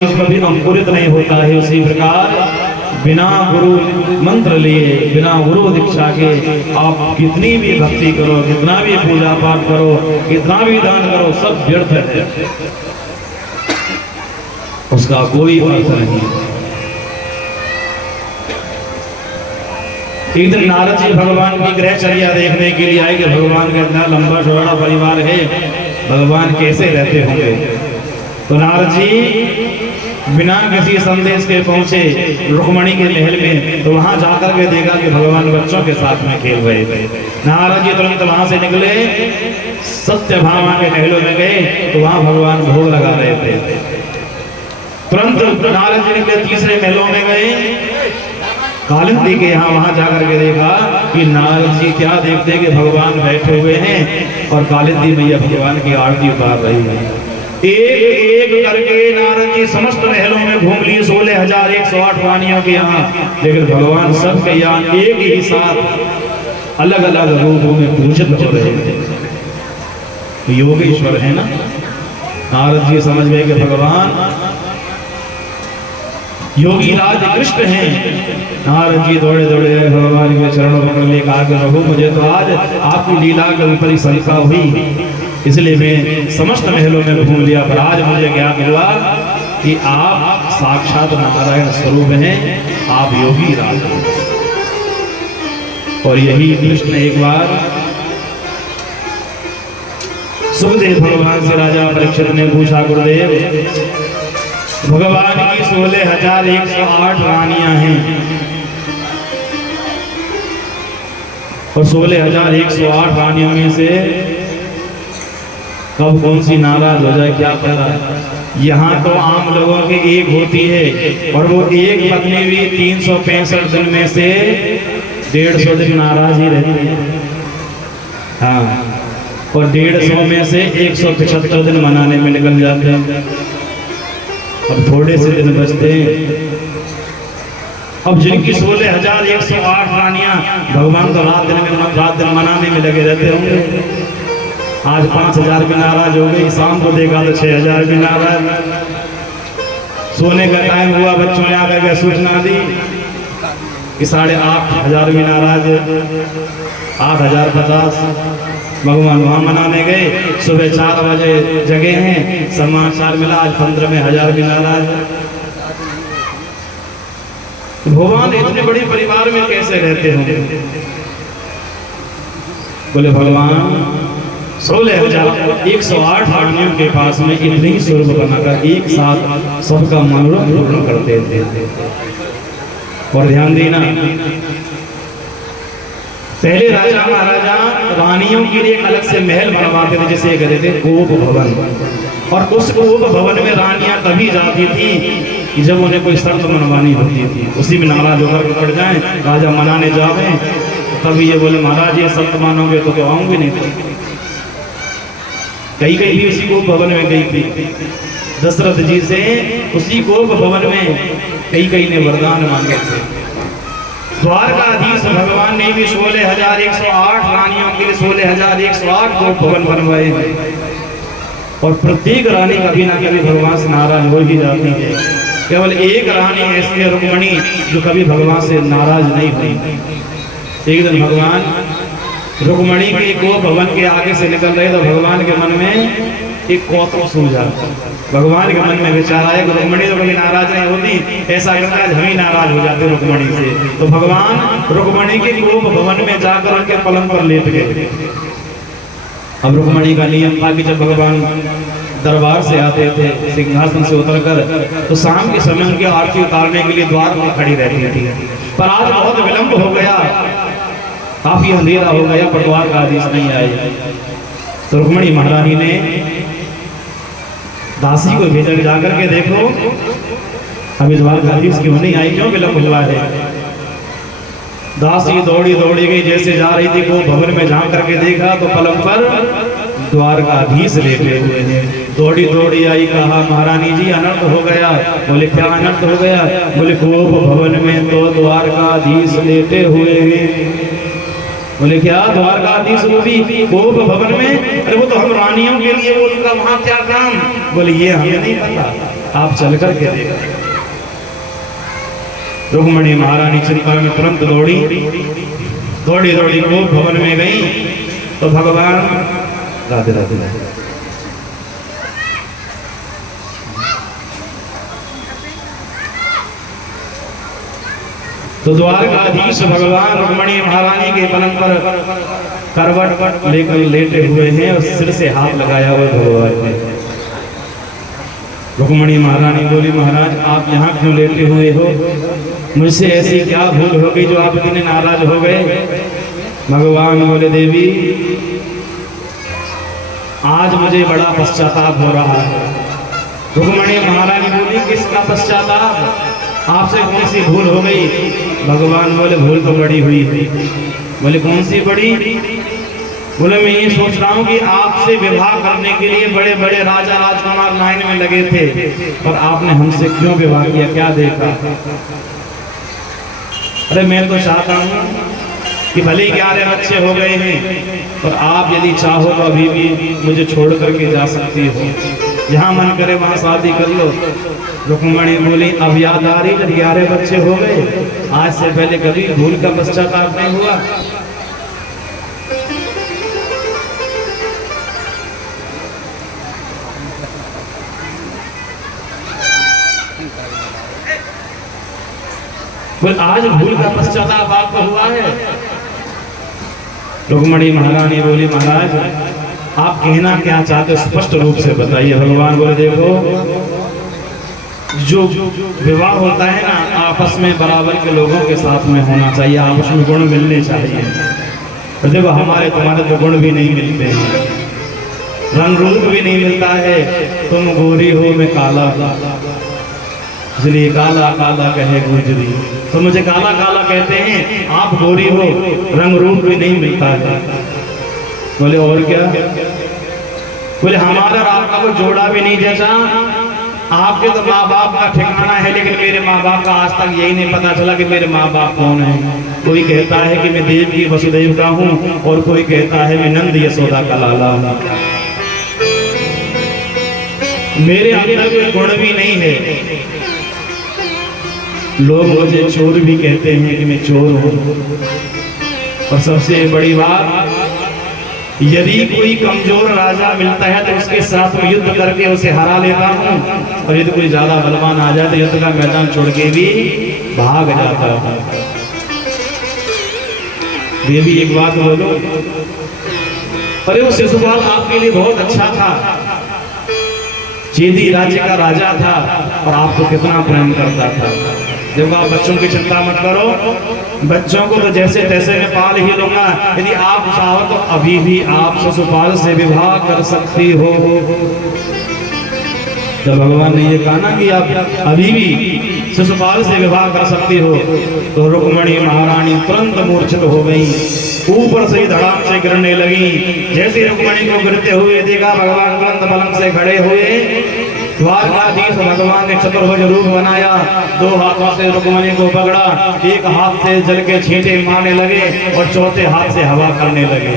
कभी अंकुरित नहीं होता है, उसी प्रकार बिना गुरु मंत्र लिए, बिना गुरु दीक्षा के आप कितनी भी भक्ति करो, कितना भी पूजा पाठ करो, कितना भी दान करो, सब व्यर्थ है, उसका कोई अर्थ नहीं। एक दिन नारद जी भगवान की ग्रहचर्या देखने के लिए आए कि भगवान का इतना लंबा चौड़ा परिवार है, भगवान कैसे रहते होंगे। तो नारद जी बिना किसी संदेश के पहुंचे रुक्मणी के महल में, तो वहां जाकर के देखा कि भगवान बच्चों के साथ में खेल रहे थे। नारद जी तुरंत वहां से निकले, सत्यभामा के महलों में गए, तो वहां भगवान भोग लगा रहे थे। तुरंत नारद जी निकले, तीसरे महलों में गए, कालिंदी के यहाँ वहां जाकर के देखा कि नारद जी क्या देखते कि भगवान बैठे हुए हैं और कालिंदी मैया भगवान की आरती उतार रही है। एक एक करके नारद जी समस्त महलों में घूम लिए 16,108 रानियों के यहाँ, लेकिन भगवान सबके यहाँ एक ही साथ अलग अलग रूपों में पूजित हो रहे थे। योगेश्वर है ना। नारद जी समझ गए कि भगवान योगी राज कृष्ण हैं। नारद जी दौड़े दौड़े भगवान के चरणों पकड़ लिए, कहा कि प्रभु मुझे तो आज आपकी लीला के ऊपर ही शंका हुई, इसलिए मैं समस्त महलों में घूम लिया, पर आज मुझे ज्ञात हुआ कि आप साक्षात नारायण स्वरूप हैं, आप योगी राज हैं। और यही कृष्ण एक बार सुखदेव भगवान से राजा परीक्षित ने पूछा, गुरुदेव भगवान की 16,108 रानियां हैं और 16,108 रानियों में से कब कौन सी नाराज हो जाए क्या पता। यहाँ तो आम लोगों की एक होती है और वो एक पत्नी भी 365 दिन में से 150 दिन नाराज ही रहती है। हाँ, और 150 में से 175 दिन मनाने में निकल जाते हैं, अब थोड़े से दिन बचते हैं। अब जिनकी 16,108 रानियां, भगवान तो रात दिन मनाने में लगे रहते होंगे। आज 5,000 भी नाराज हो गई, शाम को देखा तो 6,000 भी नाराज। सोने का टाइम हुआ, बच्चों ने आकर के सूचना दी कि 8,500 भी नाराज, 8,050। भगवान वहां मनाने गए, सुबह 4 बजे जगे हैं, समाचार मिला आज 15,000 भी नाराज। भगवान इतने बड़े परिवार में कैसे रहते होंगे। बोले भगवान 16,108 रानियों के पास में इतनी स्वरूप बनाकर एक साथ सबका मनोरथ पूर्ण करते थे। और ध्यान देना, पहले राजा महाराजा रानियों के लिए अलग से महल बनवाते थे, जिसे कहते थे गोप भवन। और उस गोप भवन में रानियां तभी जाती थी कि जब उन्हें कोई शर्त मनवानी होती थी। उसी में नाराज होकर पड़ जाए, राजा मनाने जावे, तभी ये बोले महाराज ये शर्त मानोगे तो आऊंगी नहीं। कई भी उसी गोप भवन में गई थी, दशरथ जी से उसी गोप भवन में कई ने वरदान मांगे थे। द्वारकाधीश भगवान ने भी 16,108 रानियों के लिए 16,108 गोप भवन बनवाए और प्रत्येक रानी कभी ना कभी भगवान से नाराज हो ही जाती है। केवल एक रानी ऐसी है रुक्मणी जो कभी भगवान से नाराज नहीं हुई। एक दिन भगवान रुक्मणी के गोप भवन के आगे से निकल रहे तो भगवान के मन में एक कौतूहल सूझा। भगवान के मन में विचार आया कि रुक्मणी तो कभी नाराज नहीं होती, ऐसा करता है हम ही नाराज हो जाते रुक्मणी से। तो भगवान रुक्मणी के गोप भवन में जाकर उनके पलंग पर लेट गए। अब रुक्मणी का नियम था कि जब भगवान दरबार से आते थे सिंहासन से उतरकर, तो शाम के समय उनकी आरती उतारने के लिए द्वार पर खड़ी रहती थी। पर आज बहुत विलंब हो गया, काफी अंधेरा हो गया, पर द्वार का आदेश नहीं आए। तो रुक्मणी महारानी ने दासी को भेजा, जाकर के देखो अभी द्वार का आदेश क्यों नहीं आई, क्यों विलंब हुआ है। दासी दौड़ी गई, जैसे जा रही थी वो भवन में जा करके देखा तो पलंग पर द्वारकाधीश लेटे हुए हैं। दौड़ी आई, कहा महारानी जी अनर्थ हो गया। बोले क्या अनर्थ हो गया। बोले गोप भवन में तो द्वारकाधीश लेटे हुए हैं। बोले क्या द्वारकाधीश वो भी गोप भवन में? अरे वो तो हम रानियों के लिए, वो उनका वहां क्या काम? बोले ये हमें नहीं पता। आप चल कर के देखें। रुक्मणी महारानी चिंता में तुरंत दौड़ी दौड़ी वो भवन में गई तो भगवान राधे राधे राधे तो द्वारकाधीश भगवान रुक्मणी महारानी के पलंग पर करवट लेकर लेटे हुए हैं और सिर से हाथ लगाया हुआ भगवान ने। रुक्मणी महारानी बोली, महाराज आप यहाँ क्यों लेटे हुए हो? मुझसे ऐसी क्या भूल हो गई जो आप इतने नाराज हो गए? भगवान बोले, देवी आज मुझे बड़ा पश्चाताप हो रहा है। रुक्मणी महारानी बोली, किसका पश्चाताप? आपसे कौन सी भूल हो गई? भगवान बोले, भूल तो बड़ी हुई थी। बोले, कौन सी बड़ी? बोले, मैं ये सोच रहा हूँ कि आपसे विवाह करने के लिए बड़े बड़े राजा राजकुमार लाइन में लगे थे और आपने हमसे क्यों विवाह किया? क्या देखा? अरे मैं तो चाहता हूँ कि भले ही 11 बच्चे हो गए हैं और आप यदि चाहो तो अभी भी मुझे छोड़ करके जा सकती हो, जहाँ मन करे वहाँ शादी कर लो। रुक्मणी बोली, अब याद आ रही जब 11 बच्चे हो गए, आज से पहले कभी भूल का पश्चाताप नहीं हुआ। बोल, आज भूल का पश्चाताप आपको हुआ है? रुक्मणी महारानी बोली, महाराज आप कहना क्या चाहते हो, स्पष्ट रूप से बताइए। भगवान बोले, देखो जो विवाह होता है ना, आपस में बराबर के लोगों के साथ में होना चाहिए, आपस में गुण मिलने चाहिए। और देखो हमारे तुम्हारे तो गुण भी नहीं मिलते हैं, रंग रूप भी नहीं मिलता है। तुम गोरी हो, मैं काला, इसलिए काला काला कहे गुजरी। तो मुझे काला काला कहते हैं, आप गोरी हो, रंग रूप भी नहीं मिलता है। बोले, और क्या? बोले, हमारा आपका कोई जोड़ा भी नहीं जैसा। आपके तो माँ बाप का ठिकाना है, लेकिन मेरे माँ बाप का आज तक यही नहीं पता चला कि मेरे माँ बाप कौन है। कोई कहता है कि मैं देवकी वसुदेव का हूँ और कोई कहता है मैं नंद यशोदा का लाला हूँ। मेरे अंदर कोई गुण भी नहीं है। लोग मुझे चोर भी कहते हैं कि मैं चोर हूँ। और सबसे बड़ी बात, यदि कोई कमजोर राजा मिलता है तो उसके साथ में युद्ध करके उसे हरा लेता हूँ, और यदि कोई ज्यादा बलवान आ जाए तो युद्ध का मैदान छोड़ के भी भाग जाता है। देवी एक बात बोलो, अरे वो शिशुपाल आपके लिए बहुत अच्छा था, चेदी राज्य का राजा था और आपको कितना प्रेम करता था। देखो आप बच्चों की चिंता मत करो, बच्चों को तो जैसे तैसे मैं पाल ही लूंगा। यदि आप चाहो तो अभी भी आप शिशुपाल से विवाह कर सकती हो। जब भगवान ने ये कहा ना कि आप अभी भी शिशुपाल से विवाह कर सकती हो, तो रुक्मणी महारानी तुरंत मूर्छित हो गई, ऊपर से धड़ाम से गिरने लगी। जैसे रुक्मणी को गिरते हुए देखा, भगवान तुरंत पलंग से खड़े हुए। द्वारकाधीश भगवान ने चतुर्भुज रूप बनाया, 2 हाथों से रुक्मणी को पकड़ा, एक हाथ से जल के छींटे मारने लगे और चौथे हाथ से हवा करने लगे।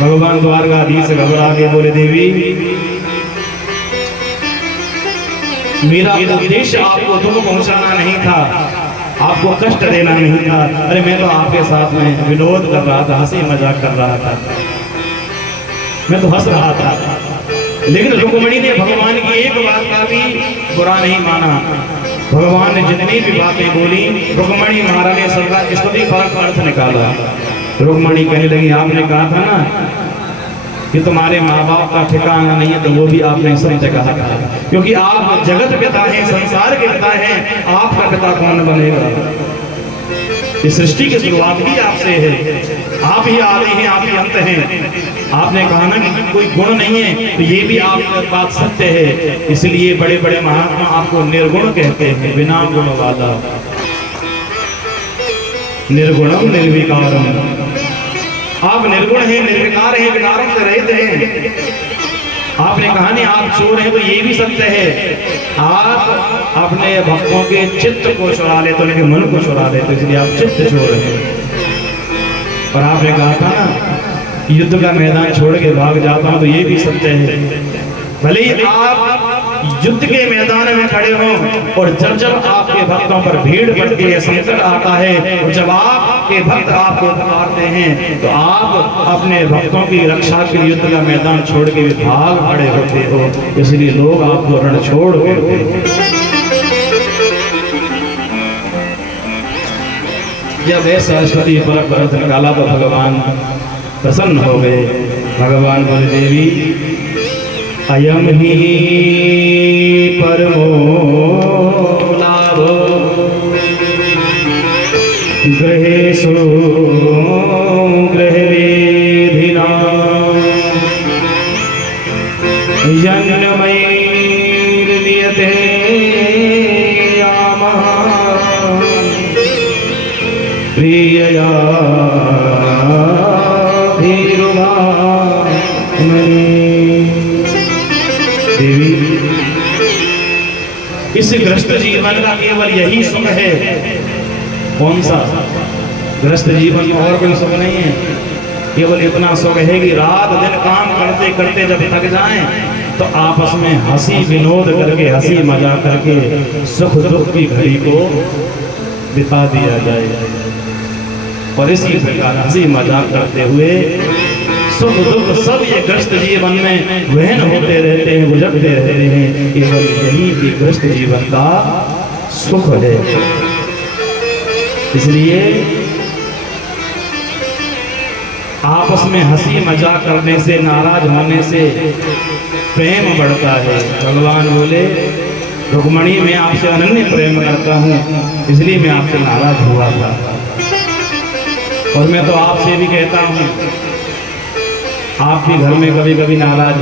भगवान द्वारकाधीश घबरा के बोले, देवी मेरा उद्देश्य आपको दुख पहुंचाना नहीं था, आपको कष्ट देना नहीं था। अरे मैं तो आपके साथ में विनोद कर रहा था, हंसी मजाक कर रहा था, मैं तो हंस रहा था। लेकिन रुक्मणी ने भगवान की एक बात का भी बुरा नहीं माना। भगवान ने जितनी भी बातें बोली, रुक्मणी महारानी ने सबका स्तुति परक अर्थ निकाला। रुक्मणी कहने लगी, आपने कहा था ना कि तुम्हारे माँ बाप का ठिकाना नहीं है, तो वो भी आपने सत्य कहा था, क्योंकि आप जगत पिता हैं, संसार के पिता हैं, आपका पिता कौन बनेगा? इस सृष्टि की शुरुआत भी आपसे है, आप ही आदि हैं, आप ही अंत हैं। आपने कहा ना कि कोई गुण नहीं है, तो ये भी आपका बात सत्य है। इसलिए बड़े बड़े महात्मा आपको निर्गुण कहते हैं, बिना गुण वाला। निर्गुणम निर्विकारम, आप निर्गुण हैं, निर्विकार हैं, विकारों से रहित हैं। आपने कहा नहीं आप चोर हैं, तो ये भी सत्य है। आप अपने भक्तों के चित्त को चुरा लेते, उनके मन को चुरा लेते, इसलिए आप चित्त चोर हैं। और आपने कहा था ना युद्ध का मैदान छोड़ के भाग जाता हूं, तो ये भी सत्य है। भले ही आप युद्ध के मैदान में खड़े हों और जब जब आपके भक्तों पर भीड़ पड़ती है, संकट आता है, और जब आपके भक्त आपको पुकारते हैं तो आप अपने भक्तों की रक्षा के लिए युद्ध का मैदान छोड़ के भी भाग खड़े होते हो, इसलिए लोग आपको रण छोड़ देते हैं। जब सरस्वती पर भरत निकाला तो भगवान प्रसन्न हो गए। भगवान बोले देवी अयम ही परमो लाभो ग्रहेषु ग्रहेधिना यन्मयैर्नियते यामः प्रियया देवी, इस ग्रस्त जीवन का केवल यही सुख है। कौन सा? ग्रस्त जीवन में और कोई सुख नहीं है, केवल इतना सुख है कि रात दिन काम करते करते जब थक जाएं तो आपस में हंसी विनोद करके, हंसी मजाक करके सुख दुख की घड़ी को बिता दिया जाए। और इसी प्रकार हंसी मजाक करते हुए सुख दुख सब ये ग्रस्त जीवन में वहन होते रहते हैं, गुजरते रहते हैं। केवल यही कि ग्रस्त जीवन का सुख है। इसलिए आपस में हंसी मजाक करने से, नाराज होने से प्रेम बढ़ता है। भगवान बोले रुक्मणी मैं आपसे अनन्य प्रेम करता हूँ, इसलिए मैं आपसे नाराज हुआ था। और मैं तो आपसे भी कहता हूँ आप भी घर में कभी कभी नाराज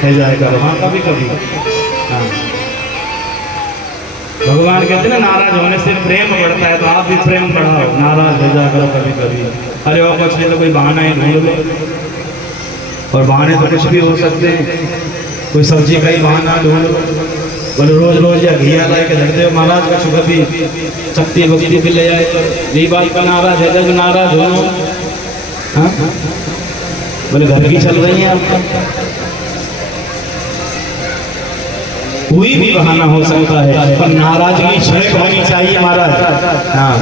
है जाए करो। हाँ कभी कभी। हाँ भगवान कहते ना नाराज होने से प्रेम बढ़ता है, तो आप भी प्रेम बढ़ाओ, नाराज हो जा करो कभी कभी। अरे और कुछ नहीं तो कोई बहाना ही ढूंढ लो, और बहाने तो कुछ भी हो सकते हैं। कोई सब्जी का ही बहाना ढूंढ लो, बोले रोज रोज या घिया ला के रखते हो महाराज का शुगर भी शक्ति भक्ति भी ले आए, यही बात का नाराज है। जब नाराज हो हाँ बोले घर की चल रही है आपका, कोई भी बहाना हो सकता है, पर नाराजगी क्षणिक होनी चाहिए महाराज। हाँ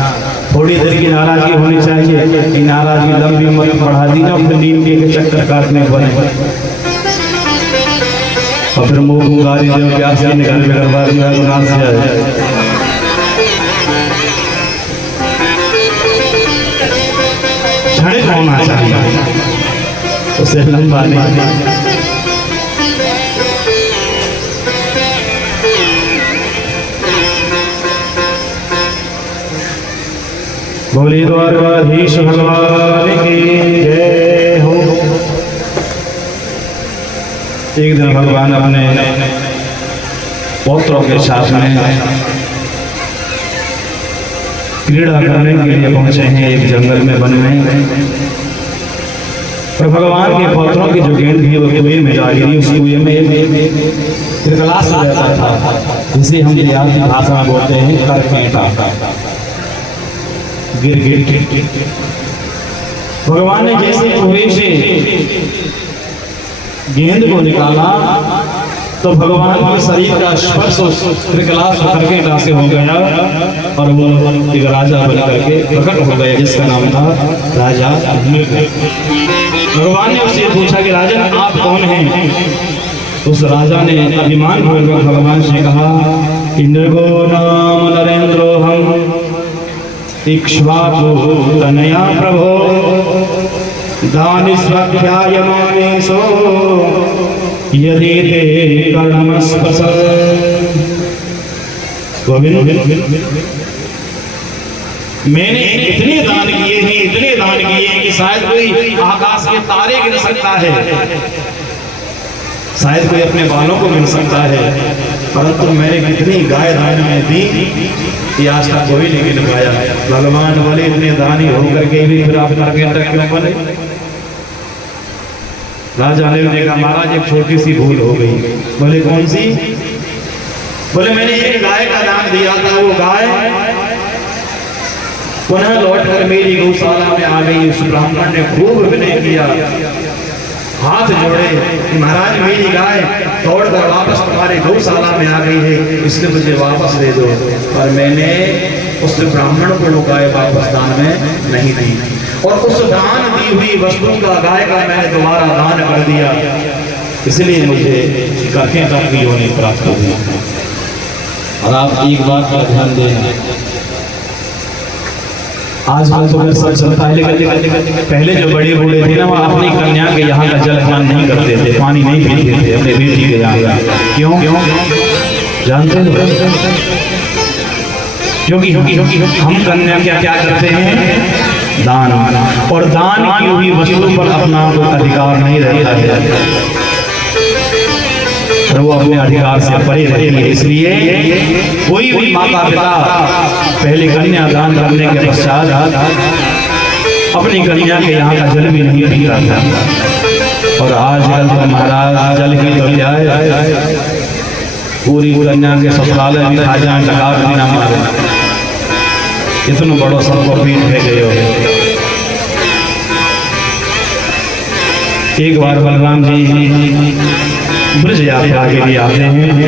थोड़ी देर की नाराजगी होनी चाहिए, कि नाराजगी लंबी उम्र बढ़ा दी ना, फिर नीम के चक्कर काटने बने और फिर मुंह गुंगारी जो प्यास की निकल के करवा दिया तो नाच जाए। क्षणिक होना चाहिए, उसे लंबा नहीं। बोली द्वारकाधीश भगवान की जय हो। एक दिन भगवान अपने पौत्रों के साथ में क्रीड़ा करने के लिए पहुंचे हैं एक जंगल में, वन में। और भगवान के पौत्रों की जो गेंद थी वो कुएं में जा गिरी। उस कुएं में त्रिकलाश रहता था, जिसे हम देहाती भाषा में बोलते हैं करकेटा। गिर गिर भगवान ने जैसे कुएं से गेंद को निकाला तो भगवान के शरीर का स्पर्श त्रिकलाश करकेटा से हो गया, और वो एक राजा बन करके प्रकट हो गया, जिसका नाम था राजा नृग। भगवान ने उससे पूछा कि राजन आप कौन हैं? उस राजा ने अभिमान पूर्वक भगवान से कहा कि नृगो नाम नरेंद्रो हम इक्ष्वाकु तनया प्रभो दानिस्वाख्यायमानेषु यदि ते कर्णमस्पृशत्। मैंने इतने दान किए हैं, इतने दान किए हैं कि शायद कोई आकाश के तारे गिन सकता है, शायद कोई अपने बालों को मिल सकता है, परंतु मैंने कितनी गाय दान में दी कि आज तक कोई नहीं गिन पाया। भगवान बोले इतने दानी होकर के भी फिर आप करकेटा क्यों बने? राजा ने देखा महाराज एक छोटी सी भूल हो गई। बोले कौन सी? बोले मैंने एक गाय का दान दिया था, वो गाय पुनः लौट कर मेरी गौशाला में आ गई। उस ब्राह्मण ने खूब विनय किया हाथ जोड़े कि महाराज मेरी गाय दौड़ कर वापस तुम्हारे गौशाला में आ गई है, इसलिए मुझे वापस दे दो। पर मैंने उस ब्राह्मण को वो गाय वापस दान में नहीं दी, और उस दान दी हुई वस्तु का गाय का मैंने दोबारा दान कर दिया, इसलिए मुझे करके तक भी होने प्राप्त हुई। और आप एक बात का ध्यान देना, आज तो मैं सब चलता है, लेकिन पहले जो बड़े बूढ़े थे ना, वो अपनी कन्या के यहाँ का जलपान नहीं करते थे, पानी नहीं पीते थे अपने बेटी के यहाँ। क्यों जानते हो? क्योंकि हम कन्या क्या करते हैं? दान, और दान की हुई वस्तु पर अपना अधिकार नहीं रहता है, वो अपने अधिकार से परे रहती है। इसलिए कोई भी माता पिता पहले कन्या दान करने के पश्चात अपनी कन्या के यहाँ का जल भी नहीं पीता था। और आजकल तो महाराज जल की तो क्या है, पूरी कन्या के ससुराल में खाजा टका भी ना मारे, इतना बड़ो सबको पीठ में गए हो। एक बार बलराम जी ब्रज यात्रा के लिए आते हैं,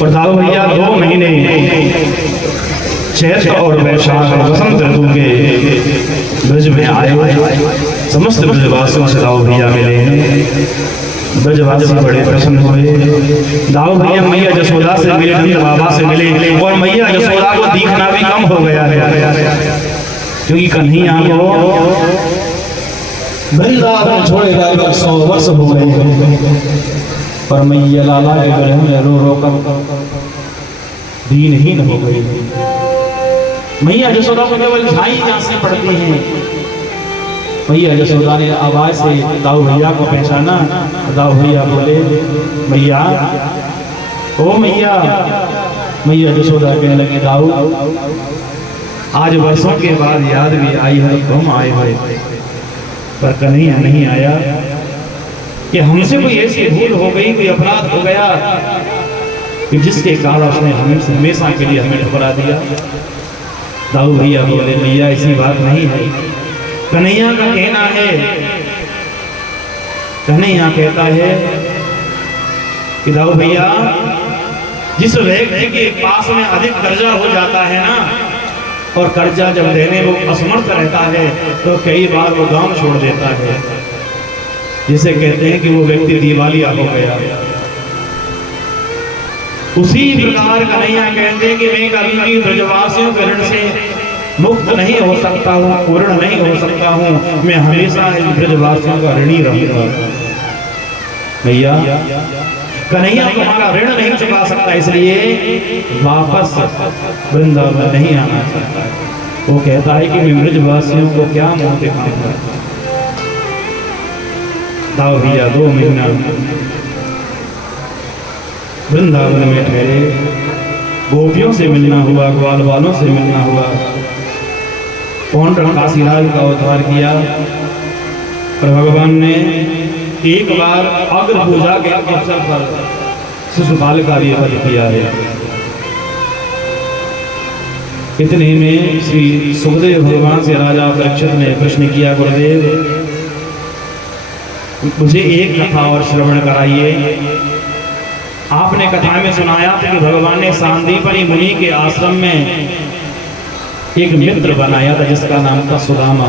और दाऊ भैया 2 महीने चैत्र और वैशाख वसंत ऋतु के ब्रज में आए। समस्त ब्रजवासियों से दाऊ भैया मिले हैं, ब्रजवासी बड़े प्रसन्न हुए। दाऊ भैया मैया जसोदा से मिले, नंद बाबा से मिले, और मैया जसोदा को दिखना भी कम हो गया है, क्योंकि कन्हैया को वृंदावन छोड़े जाए 100 वर्ष हो गए हैं, पर मैया लाला के गले में रो रो कर दीनहीन हो गई। मैया जसोदा को केवल झाई झांसी पड़ती हैं। मैया जसोदा ने आवाज से दाऊ भैया को पहचाना। दाऊ भैया बोले, मैया, ओ मैया। मैया जसोदा कहने लगे, दाऊ आज वर्षों के बाद याद भी आई है, तुम आए हो, पर कन्हैया नहीं आया, कि हमसे कोई ऐसी भूल हो गई, कोई अपराध हो गया कि जिसके कारण उसने हमेशा के लिए हमें ठुकरा दिया। दाऊ भैया बोले, मैया ऐसी बात नहीं है। कन्हैया का कहना है, कन्हैया कहता है कि दाऊ भैया, जिस व्यक्ति के पास में अधिक कर्जा हो जाता है ना, और कर्जा जब देने वो असमर्थ रहता है, तो कई बार वो गांव छोड़ देता है, जिसे कहते हैं कि वो व्यक्ति दिवालिया हो गया। उसी प्रकार कन्हैया कहते हैं कि मैं कभी भी ब्रजवासियों के ऋण से मुक्त नहीं हो सकता हूँ, पूर्ण नहीं हो सकता हूँ, मैं हमेशा इन ब्रजवासियों का ऋणी रहूंगा। भैया, कन्हैया तुम्हारा ऋण नहीं चुका सकता, इसलिए वापस वृंदावन नहीं आना चाहता। वो कहता है कि मैं ब्रजवासियों को क्या मुंह दिखाऊंगा। दाऊ भैया 2 महीना वृंदावन में ठहरे, गोपियों से मिलना हुआ, ग्वाल वालों से मिलना हुआ, पौंड्र काशीराज का अवतार किया, और भगवान ने एक बार अग्र पूजा के अवसर पर शिशुपाल का भी वध किया है। इतने में श्री सुखदेव भगवान से राजा परीक्षित ने प्रश्न किया, गुरुदेव मुझे एक कथा और श्रवण कराइए। आपने कथा में सुनाया था कि भगवान ने सांदीपनि मुनि के आश्रम में एक मित्र बनाया था, जिसका नाम था सुदामा।